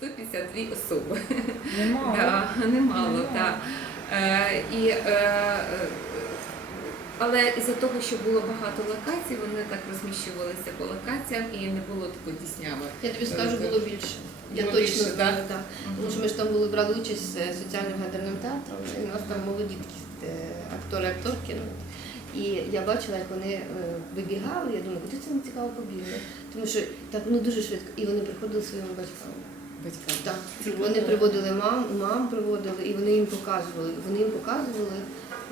152 особи. Немало. Да, немало, так. Е, і, е, е, але із-за того, що було багато локацій, вони так розміщувалися по локаціям і не було такої тісняви. Я тобі скажу, було більше. Я Було точно більше, знаю, да? так. Тому що ми ж там були брали участь з соціальним гендерним театром, і у нас там молоді такі е, актори, акторки. Ну, і я бачила, як вони е, вибігали, я думаю, куди це не цікаво побігли. Тому що так ну дуже швидко. І вони приходили своїми батьками. Батькам. Так, вони приводили мам, мам приводили, і вони їм показували. Вони їм показували.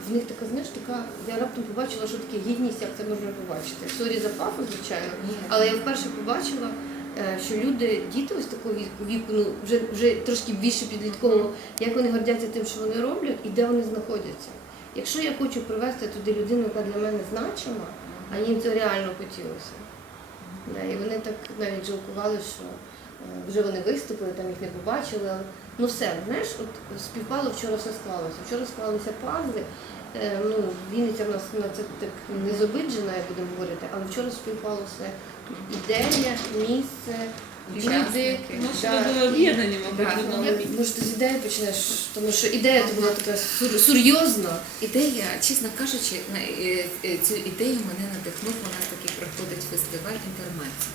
В них така, знаєш, така, я раптом побачила, що таке гідність, як це можна побачити. Сорі за пафос, звичайно. Але я вперше побачила, е, що люди, діти ось такого віку, віку, ну вже вже трошки більше підліткового, як вони гордяться тим, що вони роблять, і де вони знаходяться. Якщо я хочу привезти туди людину, яка для мене значима, а їм це реально хотілося. І вони так навіть жалкували, що вже вони виступили, там їх не побачили. Але ну все, знаєш, от співпало вчора все склалося. Вчора склалися пазли. Е, ну, Вінниця в нас на це так не зобиджена, як будемо говорити, але вчора співпало все. Ідея, місце, люди. Ну, Да. що були об'єднані, мабуть, Ну, я- Може, ти з ідеї почнеш, тому що ідея то була така сур- серйозна. Ідея, чесно кажучи, на е, е, цю ідею мене надихнув. У нас такий проходить фестиваль інформації.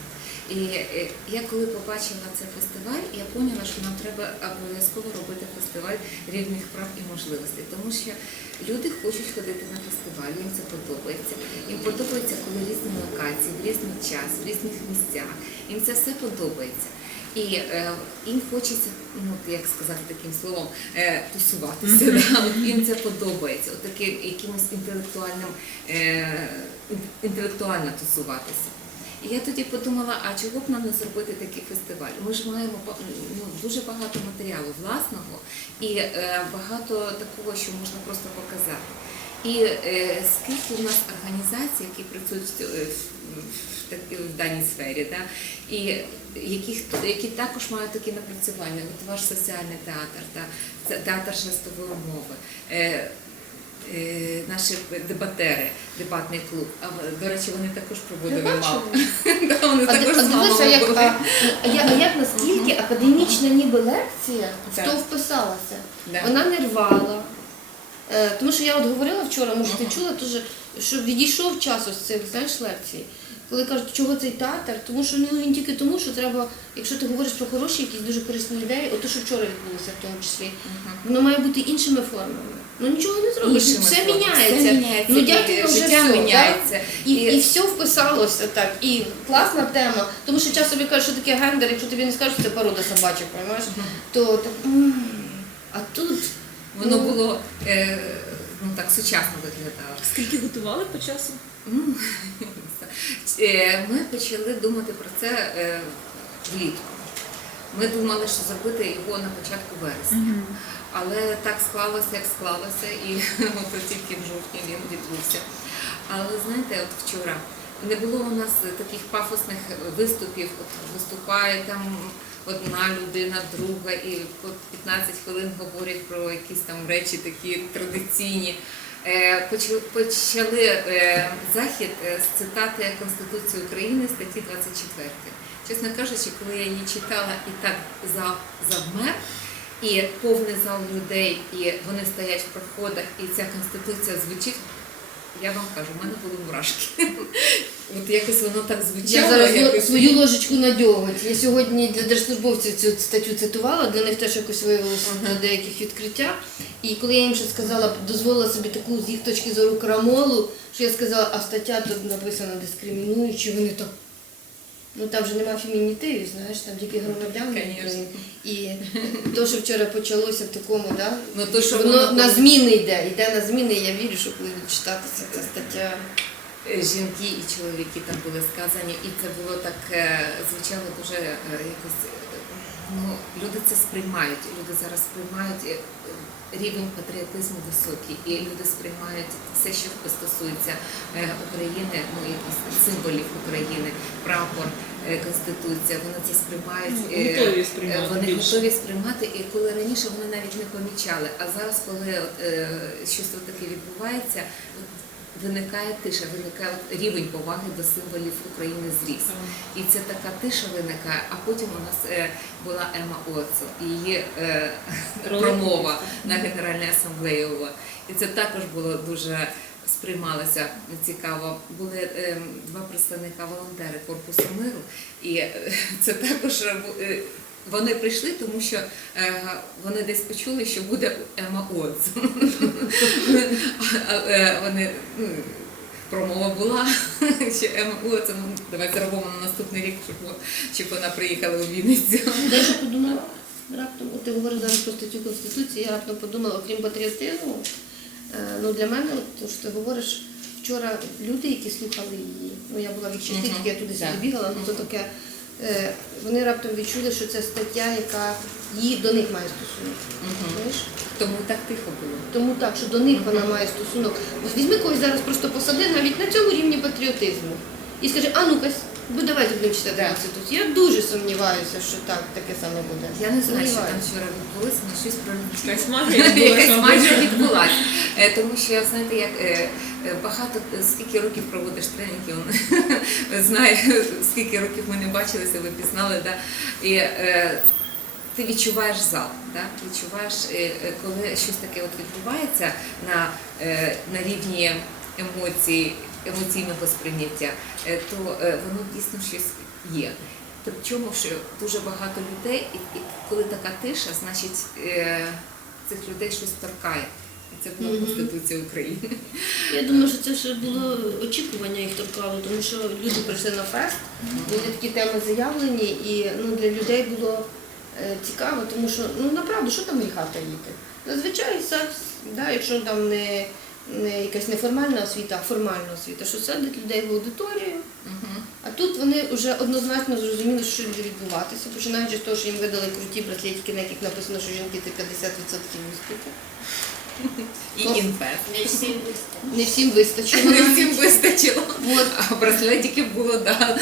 І е, я коли побачила цей фестиваль, я поняла, що нам треба обов'язково робити фестиваль рівних прав і можливостей, тому що люди хочуть ходити на фестиваль, їм це подобається. Їм подобається, коли різні локації, в різний час, в різних місцях. Їм це все подобається. І е, їм хочеться, ну як сказати таким словом, е, тусуватися. Да? Їм це подобається, от таким якимось інтелектуальним, е, інтелектуально тусуватися. І я тоді подумала, а чого б нам не зробити такий фестиваль? Ми ж маємо ну, дуже багато матеріалу власного і е, багато такого, що можна просто показати. І е, скільки у нас організацій, які працюють в, е, в, в, в даній сфері, да? і яких, які також мають такі напрацювання, от ваш соціальний театр, да? театр жестової мови. Е, е, Наші дебатери, дебатний клуб. А до речі, вони також проводили. Вони А, також як, наскільки академічна ніби лекція в то вписалася. Вона не рвала. Е, тому що я от говорила вчора, може ти чула, теж, що відійшов час ось цих знаєш, лекцій. Коли кажуть, чого цей театр, тому що ну, він тільки тому, що треба, якщо ти говориш про хороші, якісь дуже корисні ідеї, от то, що вчора відбулося в тому числі, Мгм. воно має бути іншими формами. Ну нічого не зробиш, все міняється. Все міняється. Ну і дякую вже життя все, міняється. І, і все вписалося так. І класна тема. Тому що час собі кажуть, що таке гендер, якщо тобі не скажуть, що це порода собачок, розумієш? То так. А тут Воно Ну. було е, ну так сучасно виглядало. Скільки готували по часу? Е, Ми почали думати про це е, влітку. Ми думали, що зробити його на початку вересня. Але так склалося, як склалося, і от тільки в жовтні він відбувся. Але знаєте, от вчора не було у нас таких пафосних виступів. От виступає там одна людина, друга, і по 15 хвилин говорять про якісь там речі такі традиційні. Е, почали- е, захід е, з цитати Конституції України статті 24. Чесно кажучи, коли я її читала і так за- завмер, і повний зал людей, і вони стоять в проходах, і ця конституція звучить. Я вам кажу, в мене були мурашки. От якось воно так звучало. я зараз якось... свою ложечку на. Я сьогодні для держслужбовців цю статтю цитувала, для них теж якось виявилося Ага. до деяких відкриття. І коли я їм ще сказала, дозволила собі таку з їх точки зору крамолу, що я сказала, а стаття тут написана дискримінуючи, вони так. Ну там вже нема фемінітивів, знаєш, там тільки громадяни. Конечно. І то, що вчора почалося в такому, да, Ну, то, що воно воно на зміни йде, йде на зміни, я вірю, що коли читатися ця стаття. Е, жінки і чоловіки там були сказані, і це було так е, звучало дуже е, якось. Ну, люди це сприймають. Люди зараз сприймають е, рівень патріотизму високий, і люди сприймають все, що стосується е, України, ну якісь символів України, прапор, е, конституція. Вони це сприймають. Ну, готові сприймати Вони більше. готові сприймати, і коли раніше вони навіть не помічали. А зараз, коли е, щось таке відбувається, виникає тиша, виникає рівень поваги до символів України зріс. І це така тиша виникає, а потім у нас е, була Ема Оцу, і її е, промова на Генеральній асамблеї. І це також було дуже сприймалося цікаво. Були е, два представника волонтери Корпусу миру, і це також е, вони прийшли, тому що е, вони десь почули, що буде Ема Оцу. Е, Вони ну, промова була, що Ема Оцу, ну давай зробимо на наступний рік, щоб, щоб вона приїхала у Вінницю. Я що подумала раптом, ти говориш зараз про статтю Конституції, я раптом подумала, окрім патріотизму, е, ну для мене, от, то, що ти говориш, вчора люди, які слухали її, ну я була в Вічерті, Мгм. тільки я туди сюди бігала, ну то таке, вони раптом відчули, що це стаття, яка її до них має стосунок. Тому так тихо було. Тому так, що до них вона має стосунок. Візьми когось зараз просто посади навіть на цьому рівні патріотизму. І скажи, а ну-ка, бо давайте будемо читати Конституцію. Я дуже сумніваюся, що так таке саме буде. Я не знаю, що там вчора відбулося, але щось про Якась магія відбулася, Якась мабуть. магія відбулася. Е, Тому що я знаєте, як е, е, багато е, скільки років проводиш тренінгів, знає, скільки років ми не бачилися, ви пізнали, да? і е, ти відчуваєш зал, да? відчуваєш, е, е, коли щось таке от відбувається на, е, на рівні емоцій, емоційного сприйняття, е, то е, воно дійсно щось є. Причому, що дуже багато людей, і, і коли така тиша, значить е, цих людей щось торкає. Це була. Конституція України. Я думаю, що це ще було очікування їх торкало, тому що люди прийшли на фест, були такі теми заявлені, і ну, для людей було е, цікаво, тому що ну направду, що там гріха таїти? Зазвичай секс, да, якщо там не, не якась неформальна освіта, а формальна освіта, що садять людей в аудиторію. А тут вони вже однозначно зрозуміли, що буде відбуватися, починаючи з того, що їм видали круті браслетики, на яких написано, що жінки це 50% успіху. І Ну. Не всім вистачило. Не всім вистачило. Не всім вистачило. От. А браслетиків було, да.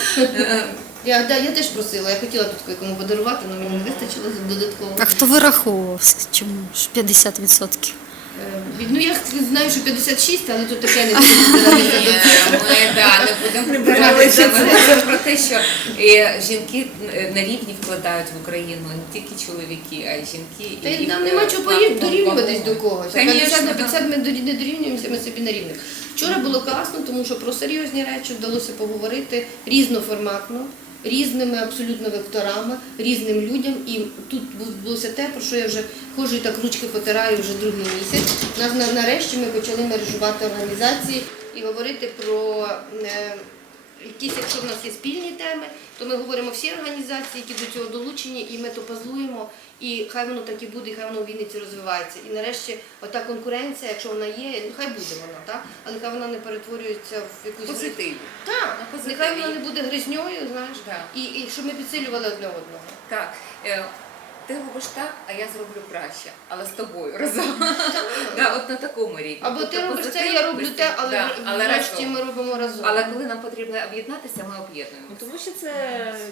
Я, да, я теж просила, я хотіла тут кому подарувати, але мені не вистачило додатково. А хто вираховував, чому ж 50%? Е, Ну я знаю, що 56, але тут таке не Ми да, не будемо прибиратися. Ми говоримо про те, що е, жінки е, на рівні вкладають в Україну не тільки чоловіки, а й жінки. Та й нам нема чого дорівнюватись до когось. 50 на 50 ми не дорівнюємося, ми собі на рівних. Вчора було класно, тому що про серйозні речі вдалося поговорити різноформатно, різними абсолютно векторами, різним людям. І тут відбулося те, про що я вже ходжу і так ручки потираю вже другий місяць. На- нарешті ми почали мережувати організації і говорити про. Якісь, якщо в нас є спільні теми, то ми говоримо всі організації, які до цього долучені, і ми то пазлуємо, і хай воно так і буде, і хай воно в Вінниці розвивається. І нарешті ота конкуренція, якщо вона є, ну хай буде вона, так? але хай вона не перетворюється в якусь Позитив. Так, нехай вона не буде гризньою, знаєш, Да. і, і щоб ми підсилювали одне одного. Так, е, ти робиш так, а я зроблю краще, але з тобою разом. Да, От на такому рівні. Або ти Тобто робиш це, я роблю те, але, Да, але врешті ми робимо разом. Але коли нам потрібно об'єднатися, ми Ну, об'єднуємося. Тому що це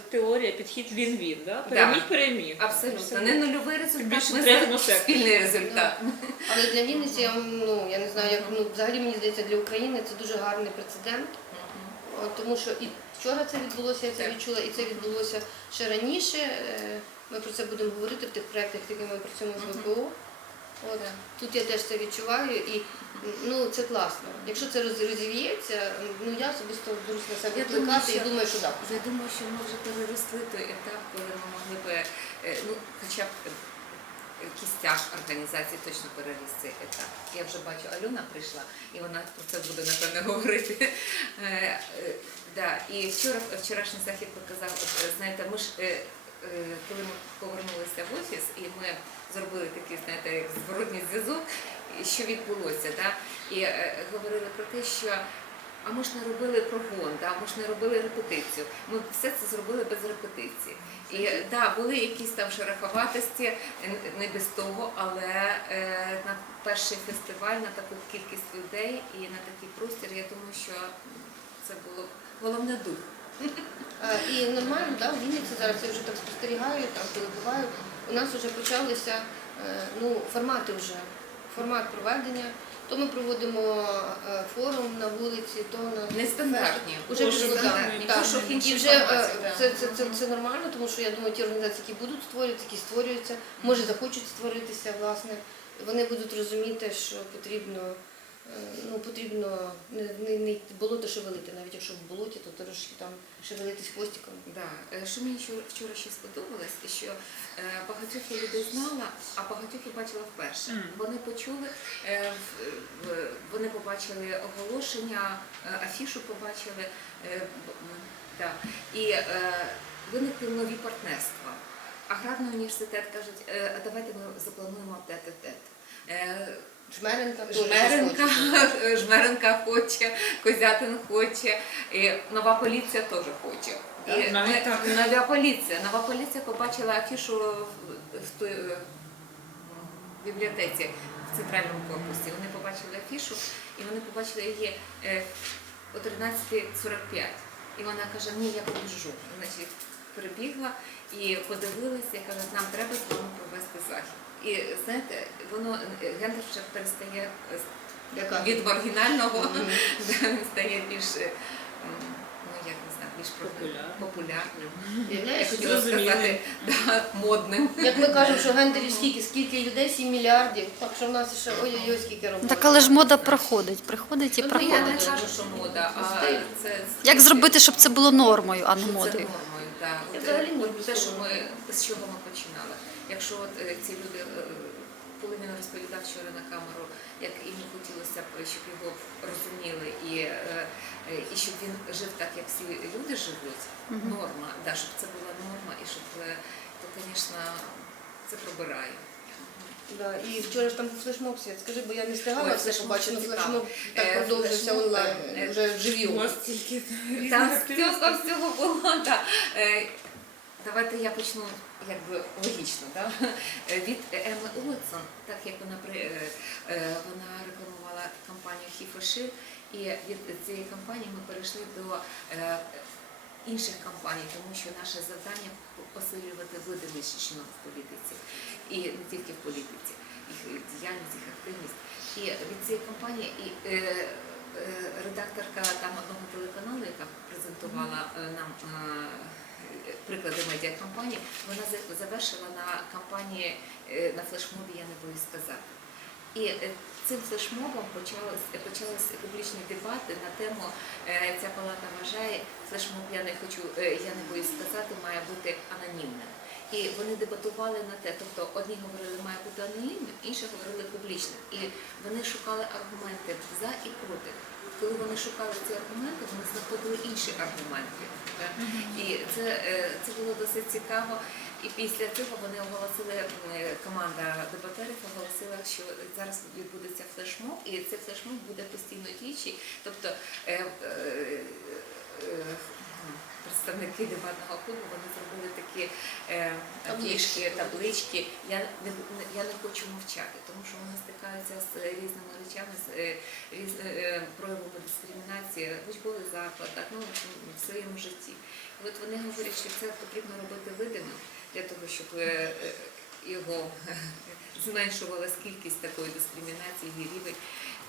теорія, підхід він-він, да? переміг, переміг. Абсолютно. Не нульовий результат, Більше ми спільний результат. Але для Вінниці, я, ну, я не знаю, як ну, взагалі мені здається, для України це дуже гарний прецедент. Тому що і вчора це відбулося, я це відчула, і це відбулося ще раніше. Ми про це будемо говорити в тих проєктах, якими ми працюємо з ВПО. От. Тут я теж це відчуваю і ну, це класно. Якщо це роз- розів'ється, ну я особисто буду на себе Я думаю, кликати і думаю, що так. Я думаю, що ми вже переросли той етап, коли ми могли би, е, ну, хоча б е, кістяк організації точно переріс цей етап. Я вже бачу, Альона прийшла, і вона про це буде напевно говорити. Е, да. І вчора вчорашній захід показав, знаєте, ми ж. Е, е, Коли ми повернулися в офіс і ми зробили такий, знаєте, зворотній зв'язок, що відбулося, да? і е, говорили про те, що а ми ж не робили прогон, да? ми ж не робили репетицію. Ми все це зробили без репетиції. І да, були якісь там шероховатості, е, не без того, але е, на перший фестиваль, на таку кількість людей і на такий простір, я думаю, що це було головне дух. А, І нормально, да, в Вінниці зараз я вже так спостерігаю, там коли буваю, у нас вже почалися е, ну, формати вже, формат проведення. То ми проводимо е, форум на вулиці, то на Нестандартні. Уже нестандартні. так, І вже е, це, це, це, це нормально, тому що я думаю, ті організації, які будуть створюватися, які створюються, може захочуть створитися, власне, вони будуть розуміти, що потрібно. Е, Ну, потрібно не, не, не болото шевелити, навіть якщо в болоті, то трошки там шевелитись хвостиком. Да. Е, Що мені вчора- вчора ще сподобалось, що е, багатьох я людей знала, а багатьох я бачила вперше. Мгм. Вони почули, е, в- в- вони побачили оголошення, е, афішу побачили, е, б- м, да. і е, виникли нові партнерства. Аграрний університет кажуть, е, а давайте ми заплануємо тет-а-тет. Е, Жмеренка Жмеренка, хоче. Жмеренка хоче, Козятин хоче, і нова поліція теж хоче. І ми- нова поліція. Нова поліція побачила афішу в, в той е, в бібліотеці в центральному корпусі. Вони побачили афішу і вони побачили її е, о 13.45. І вона каже, ні, я побіжу. Значить, прибігла і подивилася, і каже, нам треба з вами провести захід. І знаєте, воно е, гендер вже перестає е, Яка? від маргінального да, він стає більш, е, ну як не знаю, більш Популярним. популярним. Я хотіла сказати, да, модним. Як ми кажемо, що гендерів скільки, скільки людей, 7 мільярдів, так що в нас ще ой-ой-ой, скільки роботи. Так але ж мода проходить, приходить і Ну, Ну, я не проходить. кажу, що мода, а це Як зробити, щоб це було нормою, а не модою? Так. От, взагалі не от те, що ми з чого ми починали. Якщо от е, ці люди, е, коли він розповідав вчора на камеру, як йому хотілося б, щоб його розуміли і, е, е, і щоб він жив так, як всі люди живуть, норма, да, щоб це була норма, і щоб е, то, звісно, це пробирає. Да, і вчора ж там був флешмоб свят. Скажи, бо я не встигала Ой, все флешмоб побачити, але флешмоб так Е, продовжився флешмоб, онлайн, е, вже вживі. У вас тільки Там різних активістів. всього було. Да. Е, Давайте я почну якби логічно. Да? Е, Від Еми Уотсон, так як вона при е, е, вона рекламувала кампанію Хіфоши, і від цієї кампанії ми перейшли до е, інших кампаній, тому що наше завдання посилювати жінок в політиці, і не тільки в політиці, їх діяльність, їх активність. І від цієї кампанії і е, е, редакторка там одного телеканалу, яка презентувала е, нам е, приклади медіакампанії, вона завершила на кампанії е, на флешмобі Я не боюсь сказати. І е, цим флешмобом почалися почалися публічні дебати на тему е, ця палата вважає флешмоб Я не хочу, е, я не боюсь сказати, має бути анонімним. І вони дебатували на те, тобто одні говорили, має бути анонімним, інші говорили публічним. І вони шукали аргументи за і проти. Коли вони шукали ці аргументи, вони знаходили інші аргументи. так. І це, це було досить цікаво. І після цього вони оголосили, команда оголосила, що зараз відбудеться флешмоб, і цей флешмоб буде постійно діючий. Тобто е, е, е, представники дебатного клубу вони зробили такі е, Таблички. таблички. Я не, я не хочу мовчати, тому що вони стикаються з різними речами, з е, різними е, проявами дискримінації в учбових закладах, ну, в своєму житті. І от вони говорять, що це потрібно робити видимим для того, щоб е, е, його зменшувалась кількість такої дискримінації, її рівень.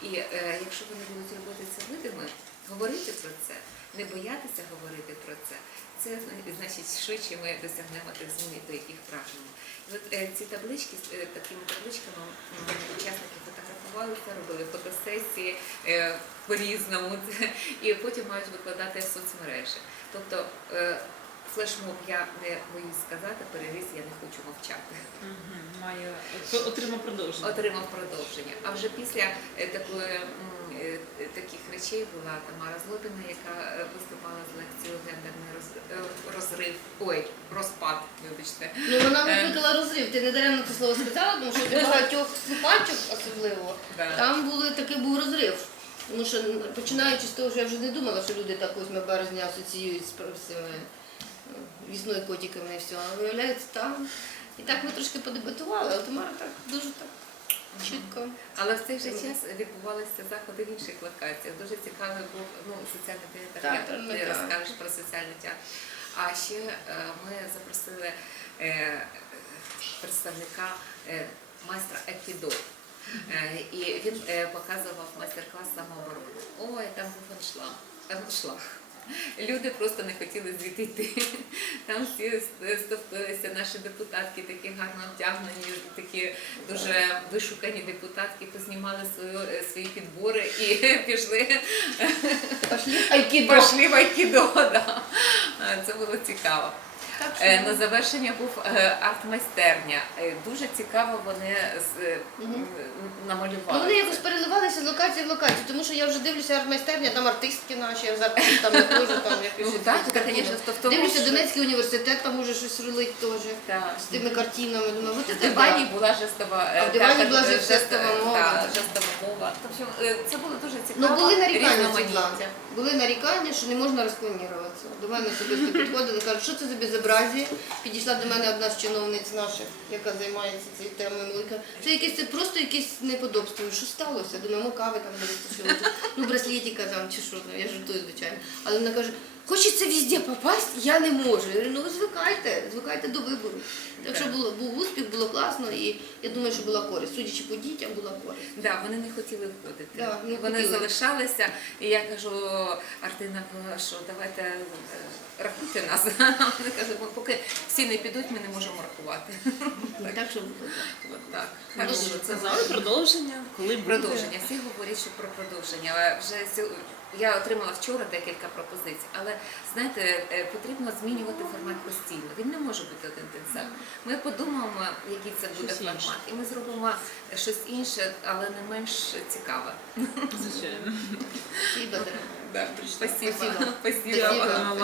І е, якщо вони будуть робити це видимим, говорити про це, не боятися говорити про це, це значить швидше ми досягнемо тих змін, до яких прагнемо. І от е, ці таблички з е, такими табличками м, учасники фотографувалися, робили фотосесії е, по-різному, і потім мають викладати в соцмережі. Тобто е, флешмоб я не боюсь сказати, переріс, я не хочу мовчати. Має отримав продовження. Отримав продовження. А вже після е, такої, е, таких речей була Тамара Злобіна, яка е, виступала з лекцією гендерний роз- розрив, ой, розпад, вибачте. Ну вона викликала розрив. Ти не даремно це слово сказала, тому що для багатьох слухачок особливо Да. там були такий був розрив. Тому що починаючи з того, що я вже не думала, що люди так 8 березня асоціюють з цими вісною котиками і все. А виявляється там. І так ми трошки подебатували, але Тамара так дуже так чітко. Але в цей же час відбувалися заходи в інших локаціях. Дуже цікавий був ну, соціальний театр. Театр, ну, Ти так. розкажеш про соціальний театр. А ще е, ми запросили е, представника е, майстра Екідо. Е, І він показував майстер-клас самооборони. Ой, там був аншлаг. аншлаг. Люди просто не хотіли звідти йти. Там всі стовпилися, наші депутатки, такі гарно вдягнені, такі дуже вишукані депутатки, познімали свою, е, свої підбори і пішли Пошли айкідо. Пішли в айкідо, да. Це було цікаво. Е, На завершення був е, арт-майстерня. Е, Дуже цікаво вони е, Мгм. Ну, намалювали. вони якось переливалися з локації в локацію, тому що я вже дивлюся арт-майстерня, там артистки наші, я з артистами теж там якось. Ну, так, так, звісно, то в тому, Дивлюся, що- Донецький університет там уже щось рулить теж. Так. З тими картинами. Думаю, от В це дивані да. була жестова е, А в дивані була та- жестова жест- мова. та, жестова мова. Тобто е, це було дуже цікаво. Ну були нарікання, різноманіття. Світлана. Були нарікання, що не можна розплануватися. До мене особисто підходили, кажуть, що це за безобразія. Підійшла до мене одна з чиновниць наших, яка займається цією темою. Молика Це якесь це просто якесь неподобство. Що сталося? Думаю, ми кави там не вистачило. Ну, браслетіка там чи що, ну, я жартую, звичайно. Але вона каже, хочеться везде попасть, я не можу. Я говорю, ну ви звикайте, звикайте до вибору. Так що було, був успіх, було класно, і я думаю, що була користь. Судячи по дітям, була користь. Да, вони не хотіли входити. Да, не вони хотіли. залишалися. І я кажу, Артина, що давайте е, рахуйте нас. Вони кажуть, «Ми поки всі не підуть, ми не можемо рахувати. Так що було. От так. Хорошо, це продовження, коли буде? Продовження. Всі говорять, що про продовження. Але Вже сьо- я отримала вчора декілька пропозицій, але знаєте, е, потрібно змінювати формат постійно. Він не може бути один той самий. Ми подумаємо, який це буде Щось формат, інше. і ми зробимо щось інше, але не менш цікаве. Звичайно. Спасибо. Спасибо. Спасибо.